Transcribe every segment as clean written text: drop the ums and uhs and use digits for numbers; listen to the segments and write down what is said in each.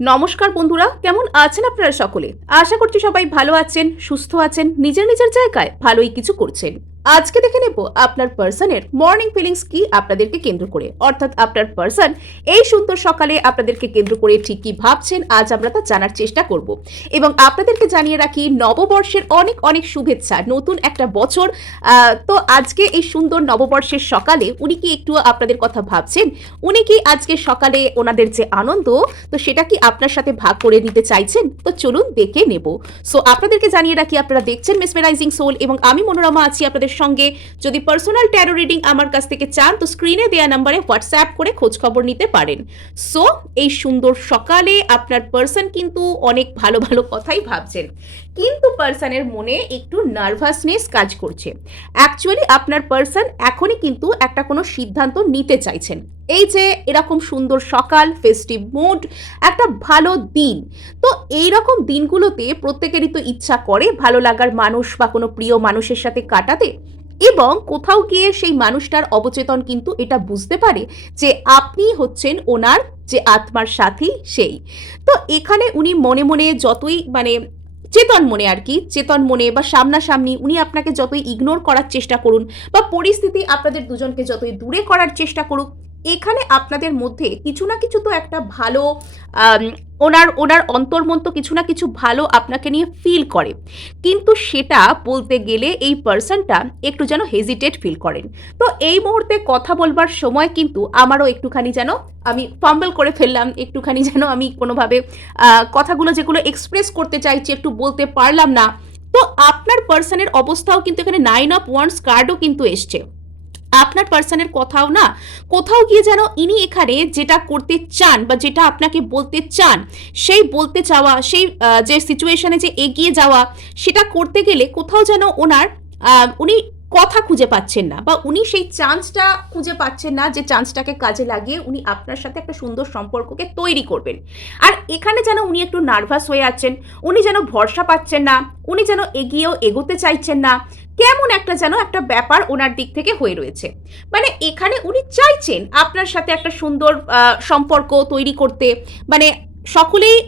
নমস্কার বন্ধুরা, কেমন আছেন আপনারা সকলে? আশা করছি সবাই ভালো আছেন, সুস্থ আছেন, নিজের নিজের জায়গায় ভালোই কিছু করছেন। আজকে দেখে নেব আপনার পার্সনের মর্নিং ফিলিংস কি আপনাদেরকে কেন্দ্র করে, অর্থাৎ আপনার পার্সন এই সুন্দর সকালে আপনাদেরকে কেন্দ্র করে ঠিক কি ভাবছেন আজ আমরা তা জানার চেষ্টা করব। এবং আপনাদেরকে জানিয়ে রাখি নববর্ষের অনেক অনেক শুভেচ্ছা, নতুন একটা বছর। তো আজকে এই সুন্দর নববর্ষের সকালে উনি কি একটু আপনাদের কথা ভাবছেন? উনি কি আজকে সকালে ওনাদের যে আনন্দ, তো সেটা কি আপনার সাথে ভাগ করে নিতে চাইছেন? তো চলুন দেখে নেব। সো আপনাদেরকে জানিয়ে রাখি, আপনারা দেখছেন মেসমেরাইজিং সোল এবং আমি মনোরমা আছি আপনাদের সঙ্গে। যদি পার্সোনাল ট্যারো রিডিং আমার কাছ থেকে চান তো স্ক্রিনে দেওয়া নাম্বারে হোয়াটসঅ্যাপ করে খোঁজ খবর নিতে পারেন। সো এই সুন্দর সকালে আপনার পার্সন কিন্তু অনেক ভালো ভালো কথাই ভাবছেন, কিন্তু পার্সনের মনে একটু নার্ভাসনেস কাজ করছে। অ্যাকচুয়ালি আপনার পার্সন এখনই কিন্তু একটা কোনো সিদ্ধান্ত নিতে চাইছেন। এই যে এরকম সুন্দর সকাল, ফেস্টিভ মুড, একটা ভালো দিন, তো এই রকম দিনগুলোতে প্রত্যেকেরই তো ইচ্ছা করে ভালো লাগার মানুষ বা কোনো প্রিয় মানুষের সাথে কাটাতে। এবং কোথাও গিয়ে সেই মানুষটার অবচেতন কিন্তু এটা বুঝতে পারে যে আপনি হচ্ছেন ওনার যে আত্মার সাথী সেই। তো এখানে উনি মনে মনে যতই চেতন মনে আর কি, চেতন মনে বা সামনাসামনি উনি আপনাকে যতই ইগনোর করার চেষ্টা করুন বা পরিস্থিতি আপনাদের দুজনকে যতই দূরে করার চেষ্টা করুক, এখানে আপনাদের মধ্যে কিছু না কিছু তো একটা ভালো ওনার ওনার অন্তর্মন তো কিছু না কিছু ভালো আপনাকে নিয়ে ফিল করে। কিন্তু সেটা বলতে গেলে এই পার্সনটা একটু যেন হেজিটেট ফিল করেন। তো এই মুহূর্তে কথা বলবার সময় কিন্তু আমারও একটুখানি যেন আমি ফাম্বল করে ফেললাম, একটুখানি যেন আমি কোনোভাবে কথাগুলো যেগুলো এক্সপ্রেস করতে চাইছি একটু বলতে পারলাম না। তো আপনার পার্সনের অবস্থাও কিন্তু এখানে 9 অফ ওয়ান্ডস কার্ডও কিন্তু এসছে। আপনার পার্সনের কোথাও গিয়ে যেন ইনি এখানে যেটা করতে চান বা যেটা আপনাকে বলতে চান, সেই বলতে চাওয়া, সেই যে সিচুয়েশনে যে এগিয়ে যাওয়া, সেটা করতে গেলে কোথাও যেন উনি কথা খুঁজে পাচ্ছেন না বা উনি সেই চান্সটা খুঁজে পাচ্ছেন না, যে চান্সটাকে কাজে লাগিয়ে উনি আপনার সাথে একটা সুন্দর সম্পর্ককে তৈরি করবেন। আর এখানে যেন উনি একটু নার্ভাস হয়ে আছেন, উনি যেন ভরসা পাচ্ছেন না, উনি যেন এগোতে চাইছেন না। কেমন একটা যেন একটা ব্যাপার ওনার দিক থেকে হয়ে রয়েছে। এখানে উনি চাইছেন আপনার সাথে একটা সুন্দর সম্পর্ক তৈরি করতে। সকলেই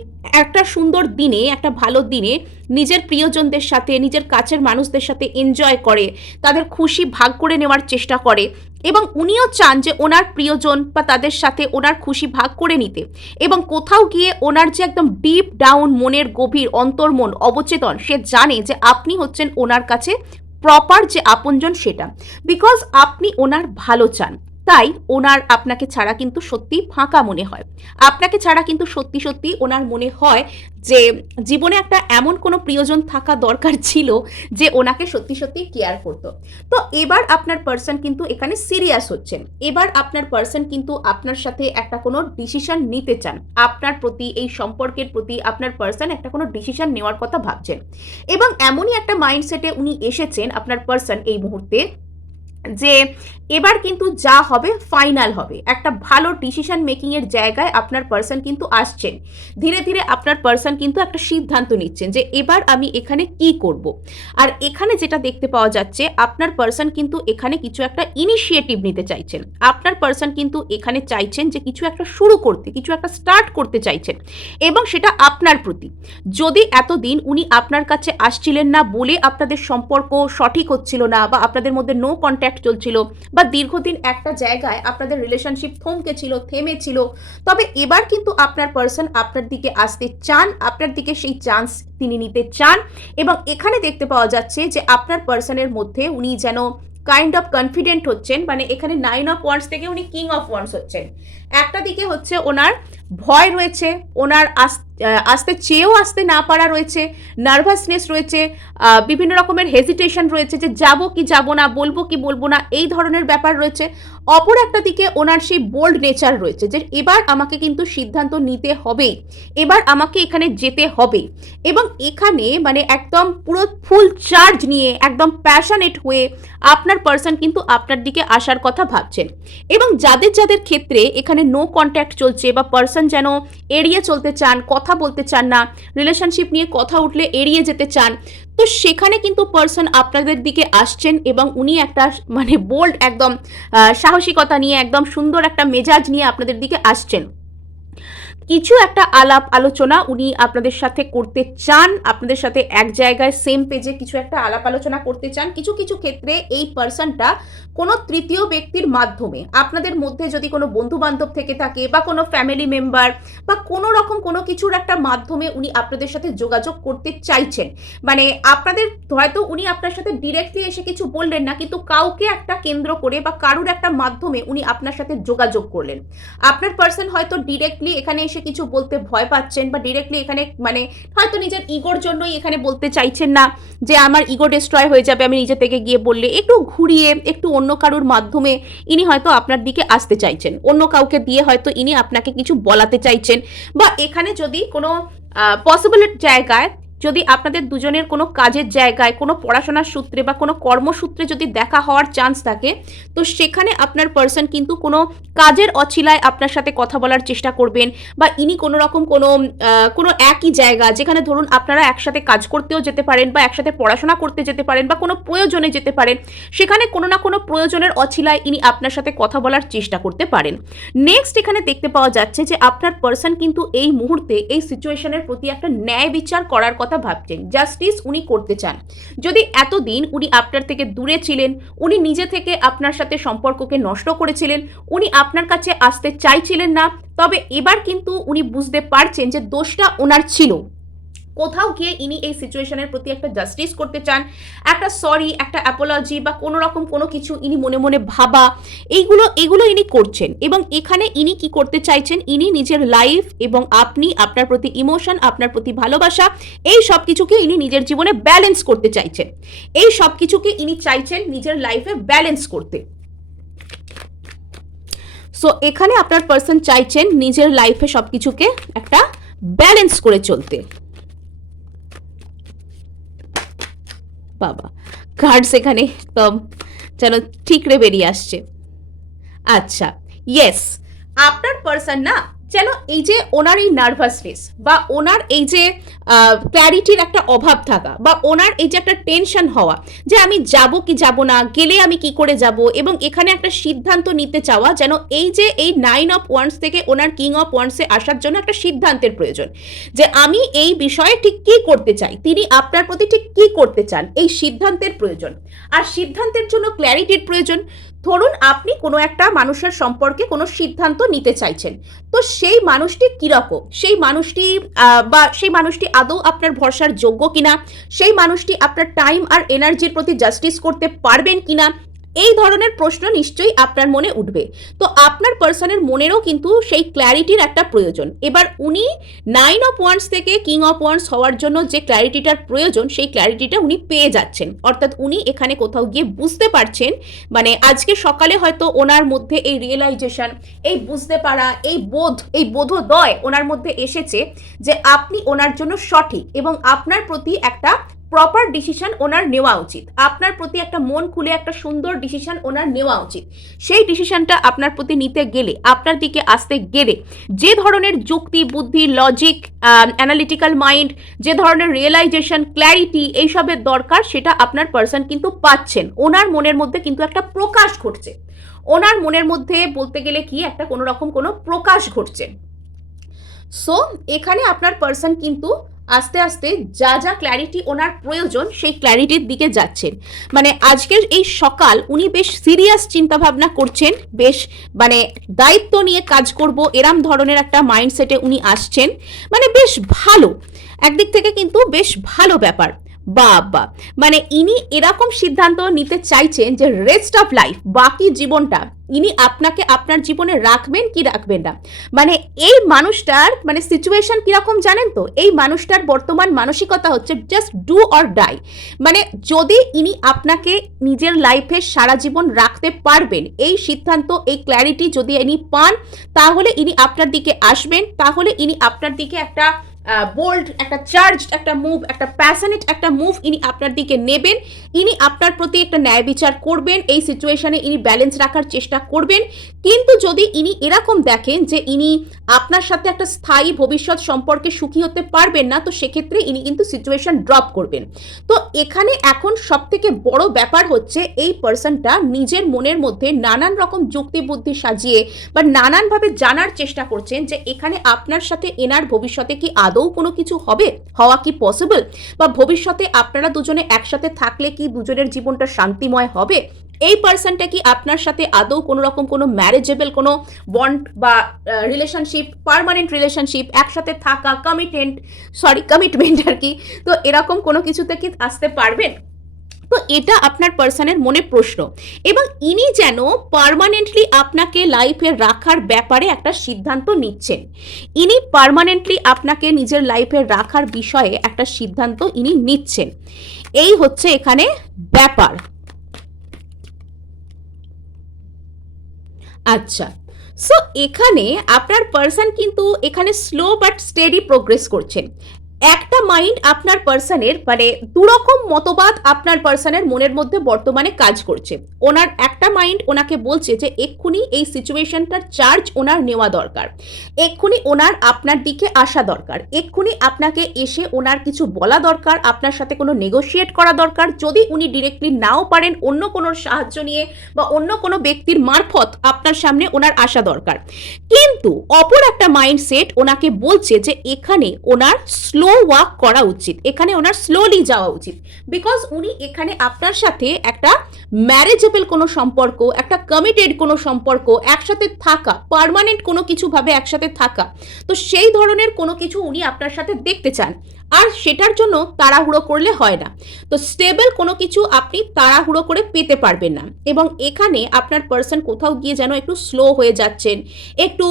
একটা সুন্দর দিনে, একটা ভালো দিনে নিজের প্রিয়জনদের সাথে, নিজের কাছের মানুষদের সাথে এনজয় করে, তাদের খুশি ভাগ করে নেওয়ার চেষ্টা করে। এবং উনিও চান যে ওনার প্রিয়জন বা তাদের সাথে ওনার খুশি ভাগ করে নিতে। এবং কোথাও গিয়ে ওনার যে একদম ডিপ ডাউন মনের গভীর অন্তর্মন অবচেতন, সে জানে যে আপনি হচ্ছেন ওনার কাছে প্রপার যে আপনজন সেটা। বিকজ আপনি ওনার ভালো চান, তাই ওনার আপনাকে ছাড়া কিন্তু সত্যি ফাঁকা মনে হয়। আপনাকে ছাড়া কিন্তু সত্যি সত্যি ওনার মনে হয় যে জীবনে একটা এমন কোনো প্রিয়জন থাকা দরকার ছিল যে ওনাকে সত্যি সত্যি কেয়ার করতো। তো এবার আপনার পার্সন কিন্তু এখানে সিরিয়াস হচ্ছেন। এবার আপনার পার্সন কিন্তু আপনার সাথে একটা কোনো ডিসিশন নিতে চান। আপনার প্রতি, এই সম্পর্কের প্রতি আপনার পার্সন একটা কোনো ডিসিশন নেওয়ার কথা ভাবছেন। এবং এমনই একটা মাইন্ডসেটে উনি এসেছেন আপনার পার্সন এই মুহূর্তে, যে এবার কিন্তু যা হবে ফাইনাল হবে। একটা ভালো ডিসিশন মেকিং এর জায়গায় আপনার পার্সন কিন্তু আসছেন। ধীরে ধীরে আপনার পার্সন কিন্তু একটা সিদ্ধান্ত নিচ্ছেন যে এবার আমি এখানে কি করব। আর এখানে যেটা দেখতে পাওয়া যাচ্ছে, আপনার পার্সন কিন্তু এখানে কিছু একটা ইনিশিয়েটিভ নিতে চাইছেন। আপনার পার্সন কিন্তু এখানে চাইছেন যে কিছু একটা শুরু করতে, কিছু একটা স্টার্ট করতে চাইছেন, এবং সেটা আপনার প্রতি। যদি এতদিন উনি আপনার কাছে আসছিলেন না বলে আপনাদের সম্পর্ক সঠিক হচ্ছিল না বা আপনাদের মধ্যে নো কন্ট্যাক্ট চলছিল বা দীর্ঘদিন একটা জায়গায় আপনাদের রিলেশনশিপ থেমেছিল, তবে এবার কিন্তু আপনার পার্সন আপনার দিকে আসতে চান, আপনার দিকে সেই চান্স তিনি নিতে চান। এবং এখানে দেখতে পাওয়া যাচ্ছে যে আপনার পার্সনের মধ্যে উনি যেন কাইন্ড অফ কনফিডেন্ট হচ্ছেন। এখানে 9 অফ ওয়ান্ডস থেকে উনি কিং অফ ওয়ান্ডস হচ্ছেন। একটা দিকে হচ্ছে ওনার ভয় রয়েছে, ওনার আসতে চেয়েও আসতে না পারা রয়েছে, নার্ভাসনেস রয়েছে, বিভিন্ন রকমের হেজিটেশন রয়েছে যে যাব কি যাব না, বলবো কি বলবো না, এই ধরনের ব্যাপার রয়েছে। অপর একটা দিকে ওনার সেই বোল্ড নেচার রয়েছে যে এবার আমাকে কিন্তু সিদ্ধান্ত নিতে হবে, এবার আমাকে এখানে যেতে হবে। এবং এখানে একদম পুরো ফুল চার্জ নিয়ে, একদম প্যাশনেট হয়ে আপনার পার্সন কিন্তু আপনার দিকে আসার কথা ভাবছেন। এবং যাদের যাদের ক্ষেত্রে এখানে নো কন্ট্যাক্ট চলছে বা পার্সন যেন এড়িয়ে চলতে চান, কথা বলতে চান না, রিলেশনশিপ নিয়ে কথা উঠলে এড়িয়ে যেতে চান, তো সেখানে কিন্তু পার্সন আপনাদের দিকে আসছেন এবং উনি একটা বোল্ড একদম সাহসিকতা নিয়ে, একদম সুন্দর একটা মেজাজ নিয়ে আপনাদের দিকে আসছেন। কিছু একটা আলাপ আলোচনা উনি আপনাদের সাথে করতে চান, আপনাদের সাথে এক জায়গায় সেম পেজে কিছু একটা আলাপ আলোচনা করতে চান। কিছু কিছু ক্ষেত্রে এই পার্সনটা কোনো তৃতীয় ব্যক্তির মাধ্যমে, আপনাদের মধ্যে যদি কোনো বন্ধু বান্ধব থেকে থাকে বা কোনো ফ্যামিলি মেম্বার বা কোনো রকম কোনো কিছুর একটা মাধ্যমে উনি আপনাদের সাথে যোগাযোগ করতে চাইছেন। মানে আপনাদের হয়তো উনি আপনার সাথে ডিরেক্টলি এসে কিছু বললেন না, কিন্তু কাউকে একটা কেন্দ্র করে বা কারুর একটা মাধ্যমে উনি আপনার সাথে যোগাযোগ করলেন। আপনার পার্সন হয়তো ডিরেক্টলি এখানে এসে কিছু বলতে ভয় পাচ্ছেন বা ডিরেক্টলি এখানে মানে হয়তো নিজের ইগোর জন্যই এখানে বলতে চাইছেন না, যে আমার ইগো ডিস্ট্রয় হয়ে যাবে আমি নিজে থেকে গিয়ে বললে। একটু ঘুরিয়ে একটু অন্য কারুর মাধ্যমে ইনি হয়তো আপনার দিকে আসতে চাইছেন, অন্য কাউকে দিয়ে হয়তো ইনি আপনাকে কিছু বলাতে চাইছেন। বা এখানে যদি কোনো পসিবল জায়গায় যদি আপনাদের দুজনের কোনো কাজের জায়গায়, কোনো পড়াশোনার সূত্রে বা কোনো কর্মসূত্রে যদি দেখা হওয়ার চান্স থাকে, তো সেখানে আপনার পার্সন কিন্তু কোনো কাজের অছিলায় আপনার সাথে কথা বলার চেষ্টা করবেন। বা ইনি কোনো রকম কোনো একই জায়গা, যেখানে ধরুন আপনারা একসাথে কাজ করতেও যেতে পারেন বা একসাথে পড়াশোনা করতে যেতে পারেন বা কোনো প্রয়োজনে যেতে পারেন, সেখানে কোনো না কোনো প্রয়োজনের অছিলায় ইনি আপনার সাথে কথা বলার চেষ্টা করতে পারেন। নেক্সট এখানে দেখতে পাওয়া যাচ্ছে যে আপনার পার্সন কিন্তু এই মুহূর্তে এই সিচুয়েশনের প্রতি একটা ন্যায় বিচার করার কথা ভাবছেন, জাস্টিস উনি করতে চান। যদি এতদিন উনি আপনার থেকে দূরে ছিলেন, উনি নিজে থেকে আপনার সাথে সম্পর্ককে নষ্ট করেছিলেন, উনি আপনার কাছে আসতে চাইছিলেন না, তবে এবার কিন্তু উনি বুঝতে পারছেন যে দোষটা ওনার ছিল। কোথাও গিয়ে ইনি এই সিচুয়েশনের প্রতি একটা জাস্টিস করতে চান, একটা সরি, একটা অ্যাপোলজি বা কোনো রকম কোনো কিছু ইনি মনে মনে ভাবা, এইগুলো ইনি করছেন। এবং এখানে ইনি কি করতে চাইছেন, ইনি নিজের লাইফ এবং আপনি, আপনার প্রতি ইমোশন, আপনার প্রতি ভালোবাসা, এই সব কিছুকে ইনি নিজের জীবনে ব্যালেন্স করতে চাইছেন। এই সব কিছুকে ইনি চাইছেন নিজের লাইফে ব্যালেন্স করতে। সো এখানে আপনার পার্সন চাইছেন নিজের লাইফে সবকিছুকে একটা ব্যালেন্স করে চলতে। বাবা, কার্ডস এখানে যেন ঠিকরে বেরিয়ে আসছে। আচ্ছা, ইয়েস, আপনার পার্সন না যেন এই যে ওনার এই নার্ভাসনেস বা ওনার এই যে ক্ল্যারিটির একটা অভাব থাকা বা ওনার এই যে একটা টেনশন হওয়া, যে আমি যাব কি যাব না, গেলে আমি কি করে যাব, এবং এখানে একটা সিদ্ধান্ত নিতে চাওয়া, যেন এই যে এই 9 অফ ওয়ান্ডস থেকে ওনার কিং অফ ওয়ান্ডসে আসার জন্য একটা সিদ্ধান্তের প্রয়োজন, যে আমি এই বিষয়ে ঠিক কি করতে চাই, তিনি আপনার প্রতি ঠিক কি করতে চান, এই সিদ্ধান্তের প্রয়োজন। আর সিদ্ধান্তের জন্য ক্ল্যারিটির প্রয়োজন। ধরুন আপনি কোনো একটা মানুষের সম্পর্কে কোনো সিদ্ধান্ত নিতে চাইছেন, তো সেই মানুষটি কিরকম, সেই মানুষটি আদৌ আপনার ভরসার যোগ্য কিনা, সেই মানুষটি আপনার টাইম আর এনার্জির প্রতি জাস্টিস করতে পারবেন কিনা, এই ধরনের প্রশ্ন নিশ্চয়ই আপনার মনে উঠবে। তো আপনার পার্সনের মনেরও কিন্তু সেই ক্ল্যারিটির একটা প্রয়োজন। এবার উনি 9 অফ ওয়ান্ডস থেকে কিং অফ ওয়ান্ডস হওয়ার জন্য যে ক্ল্যারিটিটার প্রয়োজন, সেই ক্ল্যারিটিটা উনি পেয়ে যাচ্ছেন। অর্থাৎ উনি এখানে কোথাও গিয়ে বুঝতে পারছেন, মানে আজকে সকালে হয়তো ওনার মধ্যে এই রিয়েলাইজেশন, এই বুঝতে পারা, এই বোধোদয় ওনার মধ্যে এসেছে যে আপনি ওনার জন্য সঠিক এবং আপনার প্রতি একটা প্রপার ডিসিশন ওনার নেওয়া উচিত, আপনার প্রতি একটা মন খুলে একটা সুন্দর ডিসিশন ওনার নেওয়া উচিত। সেই ডিসিশনটা আপনার প্রতি নিতে গেলে, আপনার দিকে আসতে গেলে যে ধরনের যুক্তি, বুদ্ধি, লজিক, অ্যানালিটিক্যাল মাইন্ড, যে ধরনের রিয়েলাইজেশন, ক্ল্যারিটি এইসবের দরকার, সেটা আপনার পার্সন কিন্তু পাচ্ছেন। ওনার মনের মধ্যে কিন্তু একটা প্রকাশ ঘটছে, ওনার মনের মধ্যে বলতে গেলে কি একটা কোনো রকম কোনো প্রকাশ ঘটছে। সো এখানে আপনার পার্সন কিন্তু আস্তে আস্তে যা যা ক্ল্যারিটি ওনার প্রয়োজন, সেই ক্ল্যারিটির দিকে যাচ্ছেন। মানে আজকের এই সকাল উনি বেশ সিরিয়াস চিন্তাভাবনা করছেন, বেশ মানে দায়িত্ব নিয়ে কাজ করব এরম ধরনের একটা মাইন্ডসেটে উনি আসছেন। মানে বেশ ভালো, একদিক থেকে কিন্তু বেশ ভালো ব্যাপার। বাবা, মানে ইনি এরকম সিদ্ধান্ত নিতে চাইছেন যে রেস্ট অফ লাইফ, বাকি জীবনটা ইনি আপনাকে আপনার জীবনে রাখবেন কি রাখবেন না। মানে এই মানুষটার মানে সিচুয়েশন কিরকম জানেন তো, এই মানুষটার বর্তমান মানসিকতা হচ্ছে জাস্ট ডু অর ডাই। মানে যদি ইনি আপনাকে নিজের লাইফে সারা জীবন রাখতে পারবেন, এই সিদ্ধান্ত, এই ক্ল্যারিটি যদি ইনি পান, তাহলে ইনি আপনার দিকে আসবেন, তাহলে ইনি আপনার দিকে একটা বোল্ড, একটা চার্জড একটা মুভ, একটা প্যাশনেট একটা মুভ ইনি আপনার দিকে নেবেন। ইনি আপনার প্রতি একটা ন্যায় বিচার করবেন, এই সিচুয়েশনে ইনি ব্যালেন্স রাখার চেষ্টা করবেন। কিন্তু যদি ইনি এরকম দেখেন যে ইনি আপনার সাথে একটা স্থায়ী ভবিষ্যৎ সম্পর্কে সুখী হতে পারবেন না, তো সেক্ষেত্রে ইনি কিন্তু সিচুয়েশন ড্রপ করবেন। তো এখানে এখন সব থেকে বড় ব্যাপার হচ্ছে এই পার্সনটা নিজের মনের মধ্যে নানান রকম যুক্তি বুদ্ধি সাজিয়ে বা নানানভাবে জানার চেষ্টা করছেন যে এখানে আপনার সাথে এনার ভবিষ্যতে কি আদৌ কোনো কিছু হবে, হওয়া কি পসিবল, বা ভবিষ্যতে আপনারা দুজনে একসাথে থাকলে কি দুজনের জীবনটা শান্তিময় হবে, এই পার্সনটা কি আপনার সাথে আদৌ কোনো রকম কোনো ম্যারেজেবল কোনো বন্ড বা রিলেশনশিপ, পার্মানেন্ট রিলেশনশিপ, একসাথে থাকা, কমিটমেন্ট আর কি, তো এরকম কোনো কিছুতে কি আসতে পারবেন? তো এটা আপনার পার্সনের মনে প্রশ্ন। এবং ইনি যেন পার্মানেন্টলি আপনাকে লাইফে রাখার ব্যাপারে একটা সিদ্ধান্ত নিচ্ছেন, ইনি পার্মানেন্টলি আপনাকে নিজের লাইফে রাখার বিষয়ে একটা সিদ্ধান্ত ইনি নিচ্ছেন, এই হচ্ছে এখানে ব্যাপার। আচ্ছা, সো এখানে আপনার পার্সন কিন্তু এখানে স্লো বাট স্টেডি প্রোগ্রেস করছেন। একটা মাইন্ড আপনার পার্সনের মানে দুরকম মতবাদ আপনার পার্সনের মনের মধ্যে বর্তমানে কাজ করছে। ওনার একটা মাইন্ড ওনাকে বলছে যে এক্ষুনি এই সিচুয়েশনটার চার্জ ওনার নেওয়া দরকার, এক্ষুনি ওনার আপনার দিকে আসা দরকার, এক্ষুনি আপনাকে এসে ওনার কিছু বলা দরকার, আপনার সাথে কোনো নেগোশিয়েট করা দরকার। যদি উনি ডিরেক্টলি নাও পারেন, অন্য কোনো সাহায্য নিয়ে বা অন্য কোনো ব্যক্তির মারফত আপনার সামনে ওনার আসা দরকার। কিন্তু অপর একটা মাইন্ডসেট ওনাকে বলছে যে এখানে ওনার স্লো ওয়াক করা উচিত, এখানে ওনার স্লোলি যাওয়া উচিত, বিকজ উনি এখানে আপনার সাথে একটা ম্যারেজেবল কোনো সম্পর্ক, একটা কমিটেড কোনো সম্পর্ক, একসাথে থাকা, পার্মানেন্ট কোনো কিছু ভাবে একসাথে থাকা, তো সেই ধরনের কোনো কিছু উনি আপনার সাথে দেখতে চান। আর সেটার জন্য তাড়াহুড়ো করলে হয় না। তো স্টেবল কোনো কিছু আপনি তাড়াহুড়ো করে পেতে পারবেন না। এবং এখানে আপনার পার্সন কোথাও গিয়ে যেন একটু স্লো হয়ে যাচ্ছেন, একটু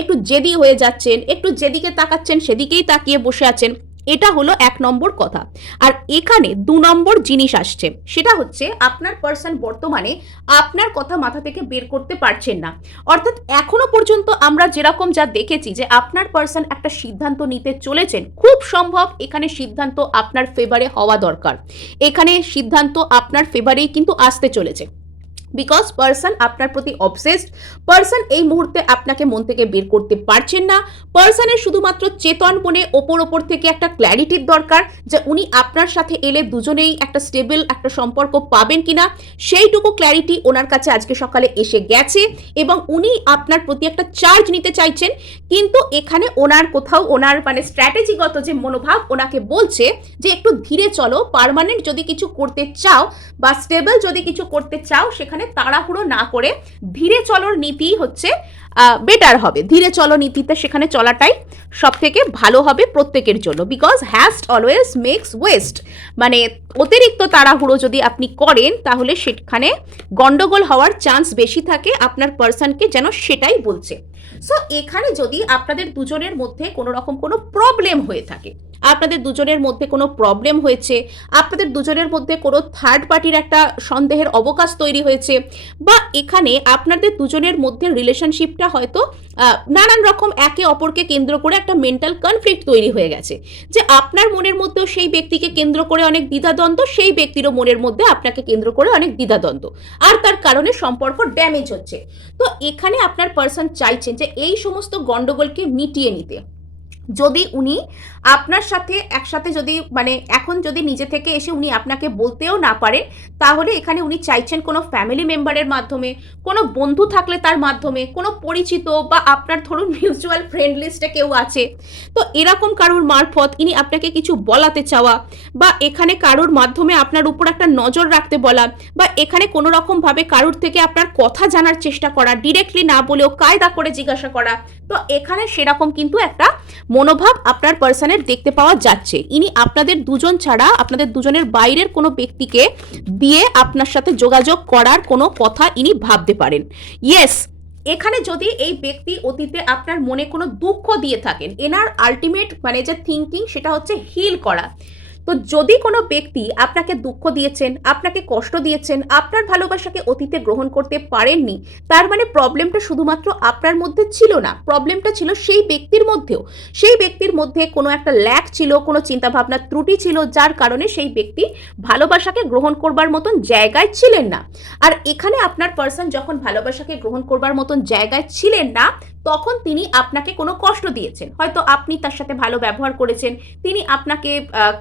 একটু জেদি হয়ে যাচ্ছেন, একটু যেদিকে তাকাচ্ছেন সেদিকেই তাকিয়ে বসে আছেন। এটা হলো 1 নম্বর কথা। আর এখানে 2 নম্বর জিনিস আসছে, সেটা হচ্ছে আপনার পার্সন বর্তমানে আপনার কথা মাথা থেকে বের করতে পারছেন না। অর্থাৎ এখনো পর্যন্ত আমরা যেরকম যা দেখেছি যে আপনার পার্সন একটা সিদ্ধান্ত নিতে চলেছেন, খুব সম্ভব এখানে সিদ্ধান্ত আপনার ফেভারে হওয়া দরকার, এখানে সিদ্ধান্ত আপনার ফেভারেই কিন্তু আসতে চলেছে। বিকজ পার্সন আপনার প্রতি অবসেসড, পার্সন এই মুহূর্তে আপনাকে মন থেকে বের করতে পারছেন না। পার্সনের শুধুমাত্র চেতন মনে ওপর থেকে একটা ক্ল্যারিটির দরকার যে উনি আপনার সাথে এলে দুজনেই একটা স্টেবল একটা সম্পর্ক পাবেন কিনা, সেইটুকু ক্ল্যারিটি ওনার কাছে আজকে সকালে এসে গেছে এবং উনি আপনার প্রতি একটা চার্জ নিতে চাইছেন। কিন্তু এখানে ওনার কোথাও ওনার মানে স্ট্র্যাটেজিগত যে মনোভাব ওনাকে বলছে যে একটু ধীরে চলো, পার্মানেন্ট যদি কিছু করতে চাও বা স্টেবল যদি কিছু করতে চাও সেখানে তাড়াহুড়ো না করে ধীরে চলোর নীতি হচ্ছে বেটার হবে, ধীরে চলো নীতিতে সেখানে চলাটাই সব থেকে ভালো হবে প্রত্যেকের জন্য। বিকজ হ্যাস্ট অলওয়েজ মেক্স ওয়েস্ট, মানে অতিরিক্ত তাড়াহুড়ো যদি আপনি করেন তাহলে সেখানে গন্ডগোল হওয়ার চান্স বেশি থাকে, আপনার পার্সনকে যেন সেটাই বলছে। সো এখানে যদি আপনাদের দুজনের মধ্যে কোনো রকম কোনো প্রবলেম হয়ে থাকে, আপনাদের দুজনের মধ্যে কোনো প্রবলেম হয়েছে, আপনাদের দুজনের মধ্যে কোনো থার্ড পার্টির একটা সন্দেহের অবকাশ তৈরি হয়েছে, বা এখানে আপনাদের দুজনের মধ্যে রিলেশনশিপটা হয়তো নানান রকম একে অপরকে কেন্দ্র করে একটা মেন্টাল কনফ্লিক্ট তৈরি হয়ে গেছে, যে আপনার মনের মধ্যেও সেই ব্যক্তিকে কেন্দ্র করে অনেক দ্বিধাদ্বন্দ্ব, সেই ব্যক্তিরও মনের মধ্যে আপনাকে কেন্দ্র করে অনেক দ্বিধাদ্বন্দ্ব, আর তার কারণে সম্পর্ক ড্যামেজ হচ্ছে। তো এখানে আপনার পার্সন চাইছেন যে এই সমস্ত গন্ডগোলকে মিটিয়ে নিতে। যদি উনি আপনার সাথে একসাথে যদি মানে এখন যদি নিজে থেকে এসে উনি আপনাকে বলতেও না পারেন, তাহলে এখানে উনি চাইছেন কোনো ফ্যামিলি মেম্বারের মাধ্যমে, কোনো বন্ধু থাকলে তার মাধ্যমে, কোনো পরিচিত বা আপনার ধরুন মিউচুয়াল ফ্রেন্ড লিস্টে কেউ আছে, তো এরকম কারোর মারফত ইনি আপনাকে কিছু বলাতে চাওয়া, বা এখানে কারোর মাধ্যমে আপনার উপর একটা নজর রাখতে বলা, বা এখানে কোনো রকমভাবে কারোর থেকে আপনার কথা জানার চেষ্টা করা, ডিরেক্টলি না বলেও কায়দা করে জিজ্ঞাসা করা। তো এখানে সেরকম কিন্তু একটা মনোভাব আপনার পার্সনের দেখতে পাওয়া যাচ্ছে। ইনি আপনাদের দুজন ছাড়া আপনাদের দুজনের বাইরের কোনো ব্যক্তিকে দিয়ে আপনার সাথে যোগাযোগ করার কোনো কথা ইনি ভাবতে পারেন। ইয়েস, এখানে যদি এই ব্যক্তি অতীতে আপনার মনে কোনো দুঃখ দিয়ে থাকেন, এনার আলটিমেট মানে যে থিঙ্কিং সেটা হচ্ছে হিল করা। তো যদি কোনো ব্যক্তি আপনাকে দুঃখ দিয়েছেন, আপনাকে কষ্ট দিয়েছেন, আপনার ভালোবাসাকে অতীতে গ্রহণ করতে পারেননি, তার মানে প্রবলেমটা শুধুমাত্র আপনার মধ্যে ছিল না, প্রবলেমটা ছিল সেই ব্যক্তির মধ্যেও। সেই ব্যক্তির মধ্যে কোনো একটা ল্যাক ছিল, কোনো চিন্তাভাবনার ত্রুটি ছিল, যার কারণে সেই ব্যক্তি ভালোবাসাকে গ্রহণ করবার মতন জায়গায় ছিলেন না। আর এখানে আপনার পার্সন যখন ভালোবাসাকে গ্রহণ করবার মতন জায়গায় ছিলেন না, তখন তিনি আপনাকে কোনো কষ্ট দিয়েছেন। হয়তো আপনি তার সাথে ভালো ব্যবহার করেছেন, তিনি আপনাকে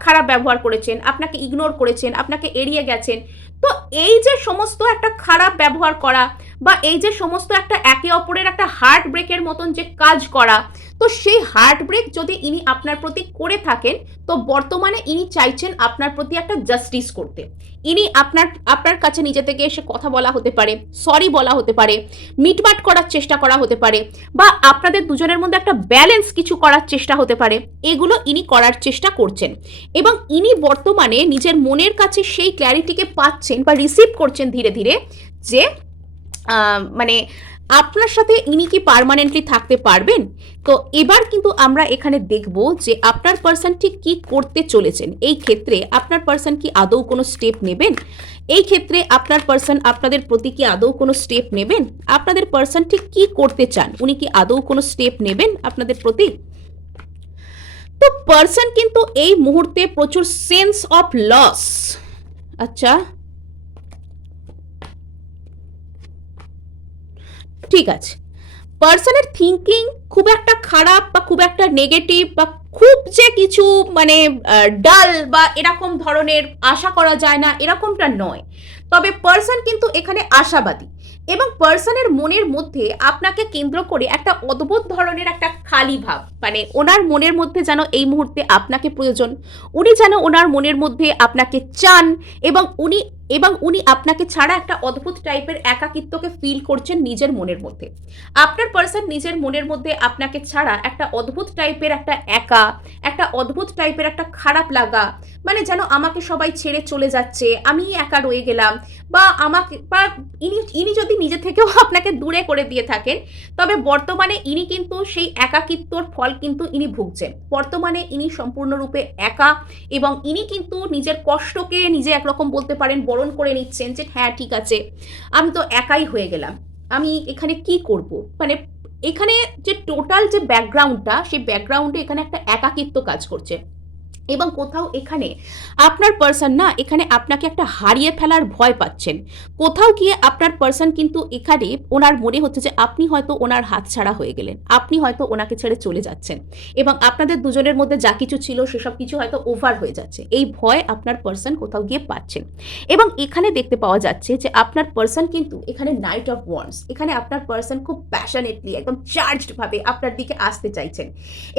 খারাপ ব্যবহার করেছেন, আপনাকে ইগনোর করেছেন, আপনাকে এড়িয়ে গেছেন। তো এই যে সমস্ত একটা খারাপ ব্যবহার করা, বা এই যে সমস্ত একটা একে অপরের একটা হার্ট ব্রেকের মতন যে কাজ করা, তো সেই হার্ট ব্রেক যদি ইনি আপনার প্রতি করে থাকেন, তো বর্তমানে ইনি চাইছেন আপনার প্রতি একটা জাস্টিস করতে। ইনি আপনার কাছে নিজে থেকে এসে কথা বলা হতে পারে, সরি বলা হতে পারে, মিটমাট করার চেষ্টা করা হতে পারে, বা আপনাদের দুজনের মধ্যে একটা ব্যালেন্স কিছু করার চেষ্টা হতে পারে। এগুলো ইনি করার চেষ্টা করছেন, এবং ইনি বর্তমানে নিজের মনের কাছে সেই ক্ল্যারিটিকে পাচ্ছেন বা রিসিভ করছেন ধীরে ধীরে, যে মানে আপনার সাথে ইনি কি পার্মানেন্টলি থাকতে পারবেন। তো এবার কিন্তু আমরা এখানে দেখব যে আপনার পার্সন ঠিক কি করতে চলেছেন। এই ক্ষেত্রে আপনার পার্সন কি আদৌ কোনো স্টেপ নেবেন, এই ক্ষেত্রে আপনার পার্সন আপনাদের প্রতি কি আদৌ কোনো স্টেপ নেবেন, আপনাদের পার্সন ঠিক কি করতে চান, উনি কি আদৌ কোনো স্টেপ নেবেন আপনাদের প্রতি। তো পার্সন কিন্তু এই মুহূর্তে প্রচুর সেন্স অফ লস। আচ্ছা, ঠিক আছে, পার্সনের থিঙ্কিং খুব একটা খারাপ বা খুব একটা নেগেটিভ বা খুব যে কিছু মানে ডাল বা এরকম ধরনের আশা করা যায় না এরকমটা নয়। তবে পার্সন কিন্তু এখানে আশাবাদী, এবং পার্সনের মনের মধ্যে আপনাকে কেন্দ্র করে একটা অদ্ভুত ধরনের একটা খালি ভাব, মানে ওনার মনের মধ্যে যেন এই মুহূর্তে আপনাকে প্রয়োজন, উনি যেন ওনার মনের মধ্যে আপনাকে চান, এবং উনি আপনাকে ছাড়া একটা অদ্ভুত টাইপের একাকিত্বকে ফিল করছেন নিজের মনের মধ্যে। আপনার পার্সন নিজের মনের মধ্যে আপনাকে ছাড়া একটা অদ্ভুত টাইপের একটা একা, একটা অদ্ভুত টাইপের একটা খারাপ লাগা, মানে যেন আমাকে সবাই ছেড়ে চলে যাচ্ছে, আমি একা রয়ে গেলাম, বা আমাকে বা ইনি যদি নিজে থেকেও আপনাকে দূরে করে দিয়ে থাকেন, তবে বর্তমানে ইনি কিন্তু সেই একাকিত্বর ফল কিন্তু ইনি ভুগছেন। বর্তমানে ইনি সম্পূর্ণরূপে একা, এবং ইনি কিন্তু নিজের কষ্টকে নিজে একরকম বলতে পারেন বরণ করে নিচ্ছেন, যে হ্যাঁ ঠিক আছে, আমি তো একাই হয়ে গেলাম, আমি এখানে কি করব। মানে এখানে যে টোটাল যে ব্যাকগ্রাউন্ডটা, সেই ব্যাকগ্রাউন্ডে এখানে একটা একাকিত্ব কাজ করছে, এবং কোথাও এখানে আপনার পার্সন না এখানে আপনাকে একটা হারিয়ে ফেলার ভয় পাচ্ছেন। কোথাও গিয়ে আপনার পার্সন কিন্তু এখানে ওনার মনে হচ্ছে যে আপনি হয়তো ওনার হাতছাড়া হয়ে গেলেন, আপনি হয়তো ওনাকে ছেড়ে চলে যাচ্ছেন, এবং আপনাদের দুজনের মধ্যে যা কিছু ছিল সেসব কিছু হয়তো ওভার হয়ে যাচ্ছে, এই ভয় আপনার পার্সন কোথাও গিয়ে পাচ্ছেন। এবং এখানে দেখতে পাওয়া যাচ্ছে যে আপনার পার্সন কিন্তু এখানে নাইট অফ ওয়ান্ডস, এখানে আপনার পার্সন খুব প্যাশনেটলি একদম চার্জড ভাবে আপনার দিকে আসতে চাইছেন,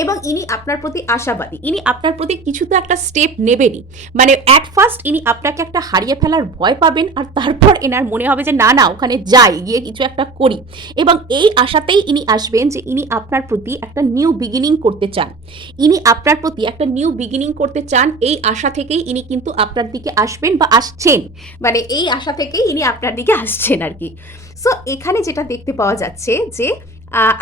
এবং ইনি আপনার প্রতি আশাবাদী, ইনি আপনার প্রতি কিছু তো একটা স্টেপ নেবেনই। মানে অ্যাট ফার্স্ট ইনি আপনাকে একটা হারিয়ে ফেলার ভয় পাবেন, আর তারপর এনার মনে হবে যে না ওখানে যাই, গিয়ে কিছু একটা করি, এবং এই আশাতেই ইনি আসবেন যে ইনি আপনার প্রতি একটা নিউ বিগিনিং করতে চান, ইনি আপনার প্রতি একটা নিউ বিগিনিং করতে চান। এই আশা থেকেই ইনি কিন্তু আপনার দিকে আসবেন বা আসছেন, মানে এই আশা থেকেই ইনি আপনার দিকে আসছেন আর কি। সো এখানে যেটা দেখতে পাওয়া যাচ্ছে যে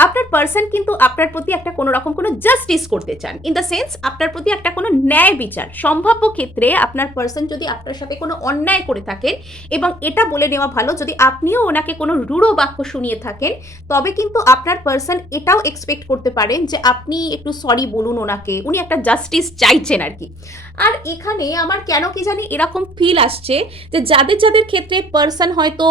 আপনার পার্সন কিন্তু আপনার প্রতি একটা কোনো রকম কোনো জাস্টিস করতে চান, ইন দ্য সেন্স আপনার প্রতি একটা কোনো ন্যায় বিচার। সম্ভাব্য ক্ষেত্রে আপনার পার্সন যদি আপনার সাথে কোনো অন্যায় করে থাকেন, এবং এটা বলে নেওয়া ভালো যদি আপনিও ওনাকে কোনো রূঢ় বাক্য শুনিয়ে থাকেন, তবে কিন্তু আপনার পার্সন এটাও এক্সপেক্ট করতে পারেন যে আপনি একটু সরি বলুন ওনাকে, উনি একটা জাস্টিস চাইছেন আর কি। আর এখানে আমার কেন কি জানি এরকম ফিল আসছে যে যাদের ক্ষেত্রে পার্সন হয়তো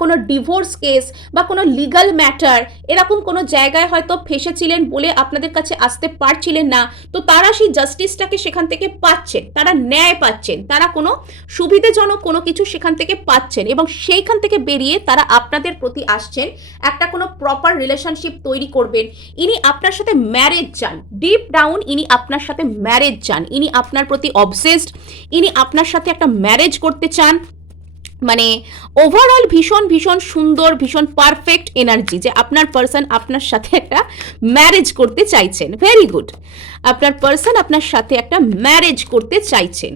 কোনো ডিভোর্স কেস বা কোনো লিগাল ম্যাটার এরকম কোনো জায়গায় হয়তো ফেসেছিলেন বলে আপনাদের কাছে আসতে পারছিলেন না, তো তারা সেই জাস্টিসটাকে সেখান থেকে পাচ্ছেন, তারা ন্যায় পাচ্ছেন, তারা কোনো সুবিধাজনক কোনো কিছু সেখান থেকে পাচ্ছেন, এবং সেইখান থেকে বেরিয়ে তারা আপনাদের প্রতি আসছেন, একটা কোনো প্রপার রিলেশনশিপ তৈরি করবেন। ইনি আপনার সাথে ম্যারেজ চান, ডিপ ডাউন ইনি আপনার সাথে ম্যারেজ চান, ইনি আপনার প্রতি অবসেসড, ইনি আপনার সাথে একটা ম্যারেজ করতে চান। মানে ওভারঅল ভীষণ ভীষণ সুন্দর, ভীষণ পারফেক্ট এনার্জি যে আপনার পার্সন আপনার সাথে একটা ম্যারেজ করতে চাইছেন। ভেরি গুড, আপনার পার্সন আপনার সাথে একটা ম্যারেজ করতে চাইছেন।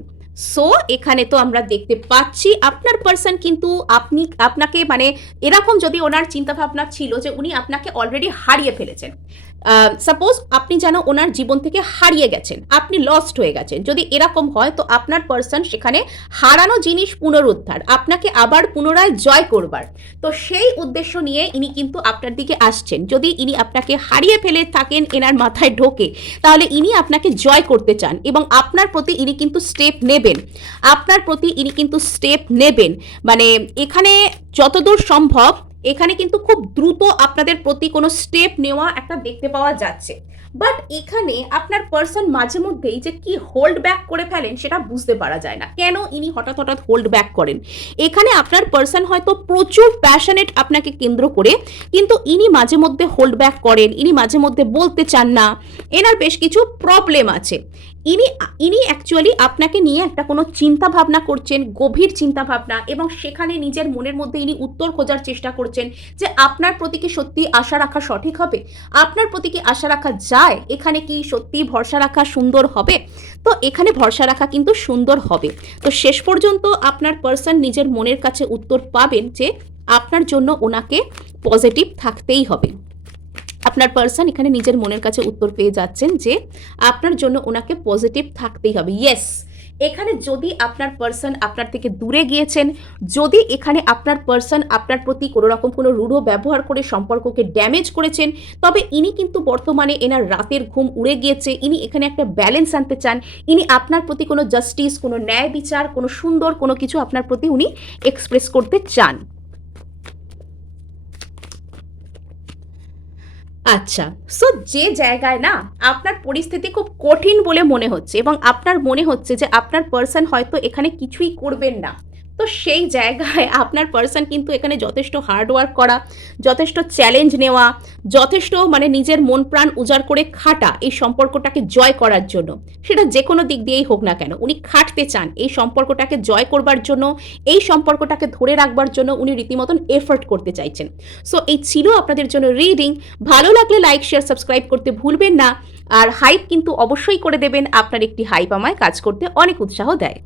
সো এখানে তো আমরা দেখতে পাচ্ছি আপনার পার্সন কিন্তু আপনাকে মানে এরকম যদি ওনার চিন্তাভাবনা ছিল যে উনি আপনাকে অলরেডি হারিয়ে ফেলেছেন, সাপোজ আপনি যেন ওনার জীবন থেকে হারিয়ে গেছেন, আপনি লস্ট হয়ে গেছেন, যদি এরকম হয় তো আপনার পার্সন সেখানে হারানো জিনিস পুনরুদ্ধার, আপনাকে আবার পুনরায় জয় করবার, তো সেই উদ্দেশ্য নিয়ে ইনি কিন্তু আপনার দিকে আসছেন। যদি ইনি আপনাকে হারিয়ে ফেলে থাকেন এনার মাথায় ঢোকে, তাহলে ইনি আপনাকে জয় করতে চান এবং আপনার প্রতি ইনি কিন্তু স্টেপ নেবেন, আপনার প্রতি ইনি কিন্তু স্টেপ নেবেন। মানে এখানে যতদূর সম্ভব এখানে কিন্তু খুব দ্রুত আপনাদের প্রতি কোনো স্টেপ নেওয়া একটা দেখতে পাওয়া যাচ্ছে। বাট এখানে আপনার পার্সন মাঝে মধ্যেই যে কি হোল্ড ব্যাক করে ফেলেন সেটা বুঝতে পারা যায় না, কেন ইনি হঠাৎ হঠাৎ হোল্ড ব্যাক করেন। এখানে আপনার পার্সন হয়তো প্রচুর প্যাশনেট আপনাকে কেন্দ্র করে, কিন্তু ইনি মাঝে মধ্যে হোল্ড ব্যাক করেন, ইনি মাঝে মধ্যে বলতে চান না, এনার বেশ কিছু প্রবলেম আছে। ইনি অ্যাকচুয়ালি আপনাকে নিয়ে একটা কোনো চিন্তা ভাবনা করছেন, গভীর চিন্তা ভাবনা, এবং সেখানে নিজের মনের মধ্যে ইনি উত্তর খোঁজার চেষ্টা করছেন যে আপনার প্রতি কি সত্যি আশা রাখা সঠিক হবে, আপনার প্রতি কি আশা রাখা যায়, এখানে কি সত্যি ভরসা রাখা সুন্দর হবে। তো এখানে ভরসা রাখা কিন্তু সুন্দর হবে। তো শেষ পর্যন্ত আপনার পার্সন নিজের মনের কাছে উত্তর পাবেন যে আপনার জন্য ওনাকে পজিটিভ থাকতেই হবে। আপনার পার্সন এখানে নিজের মনের কাছে উত্তর পেয়ে যাচ্ছেন যে আপনার জন্য ওনাকে পজিটিভ থাকতেই হবে। ইয়েস, এখানে যদি আপনার পার্সন আপনার থেকে দূরে গিয়েছেন, যদি এখানে আপনার পার্সন আপনার প্রতি কোনো রকম কোনো রূঢ় ব্যবহার করে সম্পর্ককে ড্যামেজ করেছেন, তবে ইনি কিন্তু বর্তমানে এনার রাতের ঘুম উড়ে গিয়েছে, ইনি এখানে একটা ব্যালেন্স আনতে চান, ইনি আপনার প্রতি কোনো জাস্টিস, কোনো ন্যায় বিচার, কোনো সুন্দর কোনো কিছু আপনার প্রতি উনি এক্সপ্রেস করতে চান। আচ্ছা, সো যে জায়গায় না আপনার পরিস্থিতি খুব কঠিন বলে মনে হচ্ছে এবং আপনার মনে হচ্ছে যে আপনার পার্সন হয়তো এখানে কিছুই করবেন না, তো সেই জায়গায় আপনার পার্সন কিন্তু এখানে যথেষ্ট হার্ড ওয়ার্ক করা, যথেষ্ট চ্যালেঞ্জ নেওয়া, যথেষ্ট মানে নিজের মন প্রাণ উজাড় করে খাটা এই সম্পর্কটাকে জয় করার জন্য, সেটা যে কোনো দিক দিয়েই হোক না কেন উনি খাটতে চান এই সম্পর্কটাকে জয় করবার জন্য, এই সম্পর্কটাকে ধরে রাখবার জন্য উনি রীতিমতন এফোর্ট করতে চাইছেন। সো এই ছিল আপনাদের জন্য রিডিং। ভালো লাগলে লাইক শেয়ার সাবস্ক্রাইব করতে ভুলবেন না, আর হাইপ কিন্তু অবশ্যই করে দেবেন, আপনার একটি হাইপ আমায় কাজ করতে অনেক উৎসাহ দেয়।